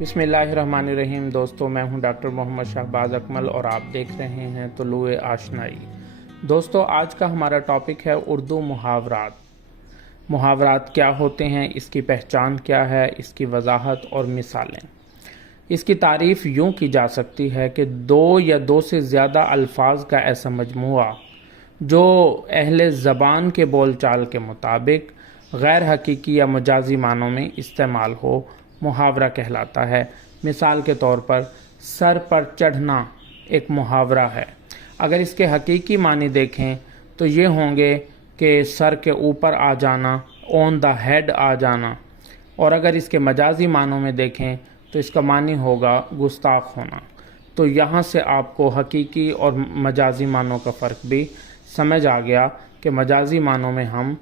بسم اللہ الرحمن الرحیم۔ دوستوں، میں ہوں ڈاکٹر محمد شہباز اکمل اور آپ دیکھ رہے ہیں طلوع آشنائی۔ دوستوں، آج کا ہمارا ٹاپک ہے اردو محاورات۔ محاورات کیا ہوتے ہیں، اس کی پہچان کیا ہے، اس کی وضاحت اور مثالیں۔ اس کی تعریف یوں کی جا سکتی ہے کہ دو یا دو سے زیادہ الفاظ کا ایسا مجموعہ جو اہل زبان کے بول چال کے مطابق غیر حقیقی یا مجازی معنوں میں استعمال ہو، محاورہ کہلاتا ہے۔ مثال کے طور پر سر پر چڑھنا ایک محاورہ ہے۔ اگر اس کے حقیقی معنی دیکھیں تو یہ ہوں گے کہ سر کے اوپر آ جانا، آن دا ہیڈ آ جانا، اور اگر اس کے مجازی معنوں میں دیکھیں تو اس کا معنی ہوگا گستاخ ہونا۔ تو یہاں سے آپ کو حقیقی اور مجازی معنوں کا فرق بھی سمجھ آ گیا کہ مجازی معنوں میں ہم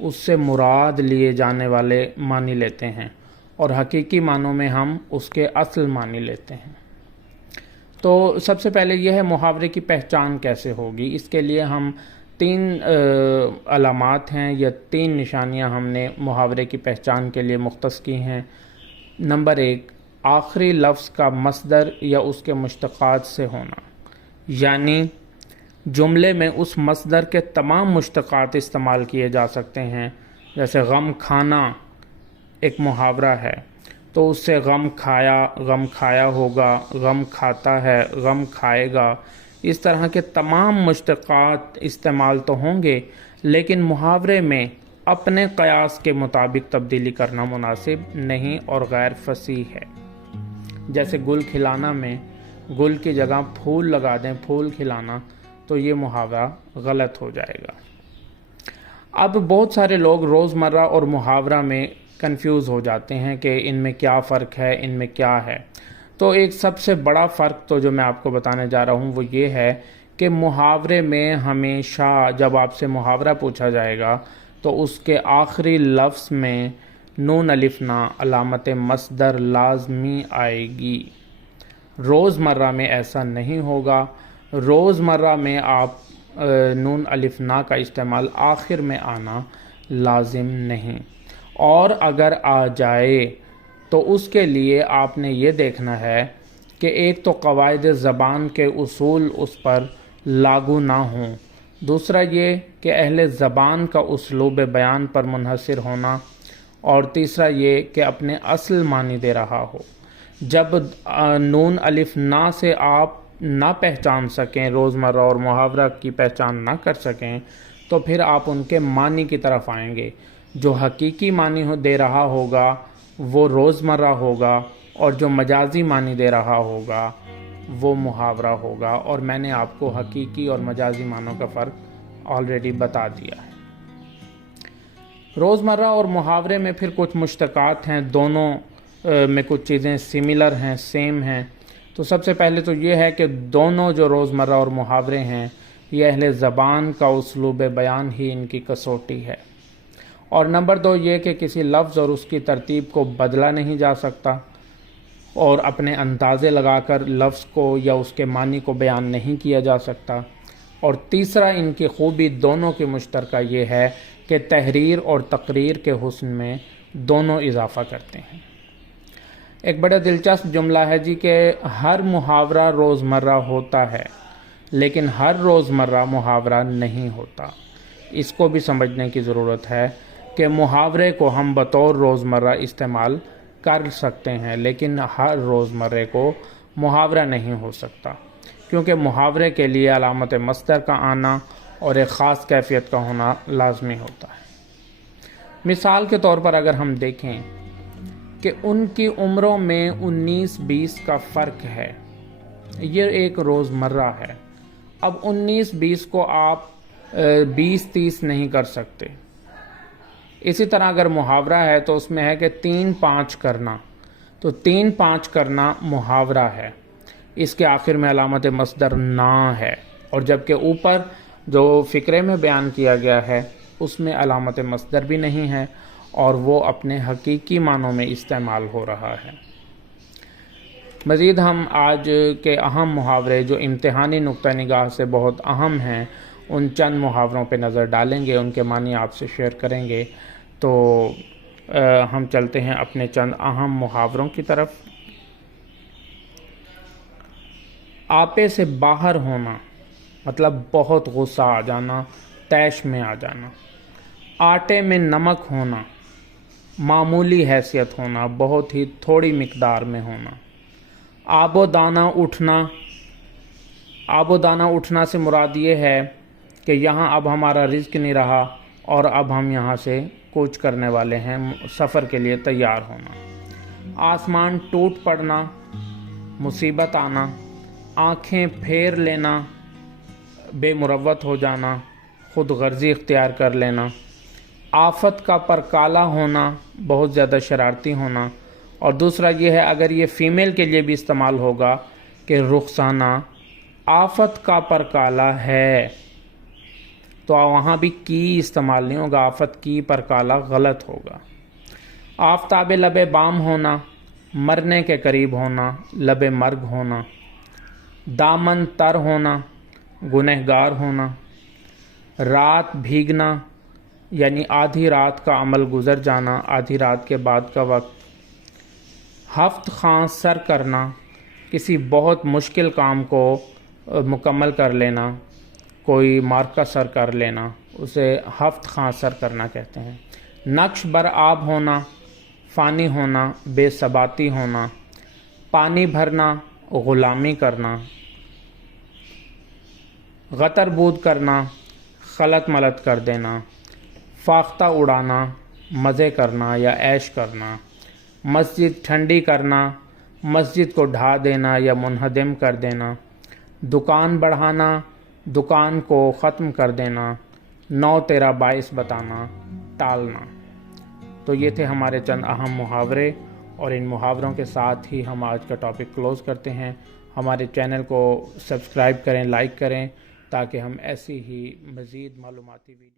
اس سے مراد لیے جانے والے معنی لیتے ہیں اور حقیقی معنوں میں ہم اس کے اصل معنی لیتے ہیں۔ تو سب سے پہلے یہ ہے محاورے کی پہچان کیسے ہوگی۔ اس کے لیے ہم تین علامات ہیں یا تین نشانیاں ہم نے محاورے کی پہچان کے لیے مختص کی ہیں۔ نمبر 1، آخری لفظ کا مصدر یا اس کے مشتقات سے ہونا، یعنی جملے میں اس مصدر کے تمام مشتقات استعمال کیے جا سکتے ہیں۔ جیسے غم کھانا ایک محاورہ ہے تو اس سے غم کھایا، غم کھایا ہوگا، غم کھاتا ہے، غم کھائے گا، اس طرح کے تمام مشتقات استعمال تو ہوں گے، لیکن محاورے میں اپنے قیاس کے مطابق تبدیلی کرنا مناسب نہیں اور غیر فصیح ہے۔ جیسے گل کھلانا میں گل کی جگہ پھول لگا دیں، پھول کھلانا، تو یہ محاورہ غلط ہو جائے گا۔ اب بہت سارے لوگ روزمرہ اور محاورہ میں کنفیوز ہو جاتے ہیں کہ ان میں کیا فرق ہے، ان میں کیا ہے۔ تو ایک سب سے بڑا فرق تو جو میں آپ کو بتانے جا رہا ہوں وہ یہ ہے کہ محاورے میں ہمیشہ جب آپ سے محاورہ پوچھا جائے گا تو اس کے آخری لفظ میں نون الف نا علامت مصدر لازمی آئے گی۔ روزمرہ میں ایسا نہیں ہوگا۔ روزمرہ میں آپ نون الف نا کا استعمال آخر میں آنا لازم نہیں، اور اگر آ جائے تو اس کے لیے آپ نے یہ دیکھنا ہے کہ ایک تو قواعد زبان کے اصول اس پر لاگو نہ ہوں، دوسرا یہ کہ اہل زبان کا اسلوب بیان پر منحصر ہونا، اور تیسرا یہ کہ اپنے اصل معنی دے رہا ہو۔ جب نون الف نا سے آپ نہ پہچان سکیں، روزمرہ اور محاورہ کی پہچان نہ کر سکیں، تو پھر آپ ان کے معنی کی طرف آئیں گے۔ جو حقیقی معنی دے رہا ہوگا وہ روزمرہ ہوگا، اور جو مجازی معنی دے رہا ہوگا وہ محاورہ ہوگا، اور میں نے آپ کو حقیقی اور مجازی معنوں کا فرق آلریڈی بتا دیا ہے۔ روزمرہ اور محاورے میں پھر کچھ مشتقات ہیں، دونوں میں کچھ چیزیں سملر ہیں، سیم ہیں۔ تو سب سے پہلے تو یہ ہے کہ دونوں جو روزمرہ اور محاورے ہیں یہ اہل زبان کا اسلوب بیان ہی ان کی کسوٹی ہے۔ اور نمبر 2 یہ کہ کسی لفظ اور اس کی ترتیب کو بدلا نہیں جا سکتا، اور اپنے اندازے لگا کر لفظ کو یا اس کے معنی کو بیان نہیں کیا جا سکتا۔ اور تیسرا ان کی خوبی دونوں کی مشترکہ یہ ہے کہ تحریر اور تقریر کے حسن میں دونوں اضافہ کرتے ہیں۔ ایک بڑا دلچسپ جملہ ہے جی کہ ہر محاورہ روزمرہ ہوتا ہے لیکن ہر روزمرہ محاورہ نہیں ہوتا۔ اس کو بھی سمجھنے کی ضرورت ہے کہ محاورے کو ہم بطور روزمرہ استعمال کر سکتے ہیں لیکن ہر روزمرہ کو محاورہ نہیں ہو سکتا، کیونکہ محاورے کے لیے علامت مصدر کا آنا اور ایک خاص کیفیت کا ہونا لازمی ہوتا ہے۔ مثال کے طور پر اگر ہم دیکھیں کہ ان کی عمروں میں 19-20 کا فرق ہے، یہ ایک روزمرہ ہے۔ اب 19-20 کو آپ 20-30 نہیں کر سکتے۔ اسی طرح اگر محاورہ ہے تو اس میں ہے کہ 3-5 کرنا، تو 3-5 کرنا محاورہ ہے، اس کے آخر میں علامت مصدر نا ہے، اور جبکہ اوپر جو فقرے میں بیان کیا گیا ہے اس میں علامت مصدر بھی نہیں ہے اور وہ اپنے حقیقی معنوں میں استعمال ہو رہا ہے۔ مزید ہم آج کے اہم محاورے جو امتحانی نقطہ نگاہ سے بہت اہم ہیں ان چند محاوروں پہ نظر ڈالیں گے، ان کے معنی آپ سے شیئر کریں گے۔ تو ہم چلتے ہیں اپنے چند اہم محاوروں کی طرف۔ آپے سے باہر ہونا مطلب بہت غصہ آ جانا، طیش میں آ جانا۔ آٹے میں نمک ہونا، معمولی حیثیت ہونا، بہت ہی تھوڑی مقدار میں ہونا۔ آب و دانہ اٹھنا، آب و دانہ اٹھنا سے مراد یہ ہے کہ یہاں اب ہمارا رزق نہیں رہا اور اب ہم یہاں سے کوچ کرنے والے ہیں، سفر کے لیے تیار ہونا۔ آسمان ٹوٹ پڑنا، مصیبت آنا۔ آنکھیں پھیر لینا، بے مروت ہو جانا، خود غرضی اختیار کر لینا۔ آفت کا پر کالا ہونا، بہت زیادہ شرارتی ہونا۔ اور دوسرا یہ ہے، اگر یہ فیمیل کے لیے بھی استعمال ہوگا کہ رخسانہ آفت کا پر کالا ہے، تو وہاں بھی کی استعمال نہیں ہوگا، آفت کی پر کالا غلط ہوگا۔ آفتاب لب بام ہونا، مرنے کے قریب ہونا، لب مرگ ہونا۔ دامن تر ہونا، گنہگار ہونا۔ رات بھیگنا یعنی آدھی رات کا عمل گزر جانا، آدھی رات کے بعد کا وقت۔ ہفت خواں سر کرنا، کسی بہت مشکل کام کو مکمل کر لینا، کوئی مارکہ سر کر لینا، اسے ہفت خواں سر کرنا کہتے ہیں۔ نقش بر آب ہونا، فانی ہونا، بے ثباتی ہونا۔ پانی بھرنا، غلامی کرنا۔ غتر بود کرنا، خلط ملط کر دینا۔ فاختہ اڑانا، مزے کرنا یا عیش کرنا۔ مسجد ٹھنڈی کرنا، مسجد کو ڈھا دینا یا منہدم کر دینا۔ دکان بڑھانا، دکان کو ختم کر دینا۔ نو تیرا باعث بتانا، ٹالنا۔ تو یہ تھے ہمارے چند اہم محاورے، اور ان محاوروں کے ساتھ ہی ہم آج کا ٹاپک کلوز کرتے ہیں۔ ہمارے چینل کو سبسکرائب کریں، لائک کریں، تاکہ ہم ایسی ہی مزید معلوماتی ویڈیو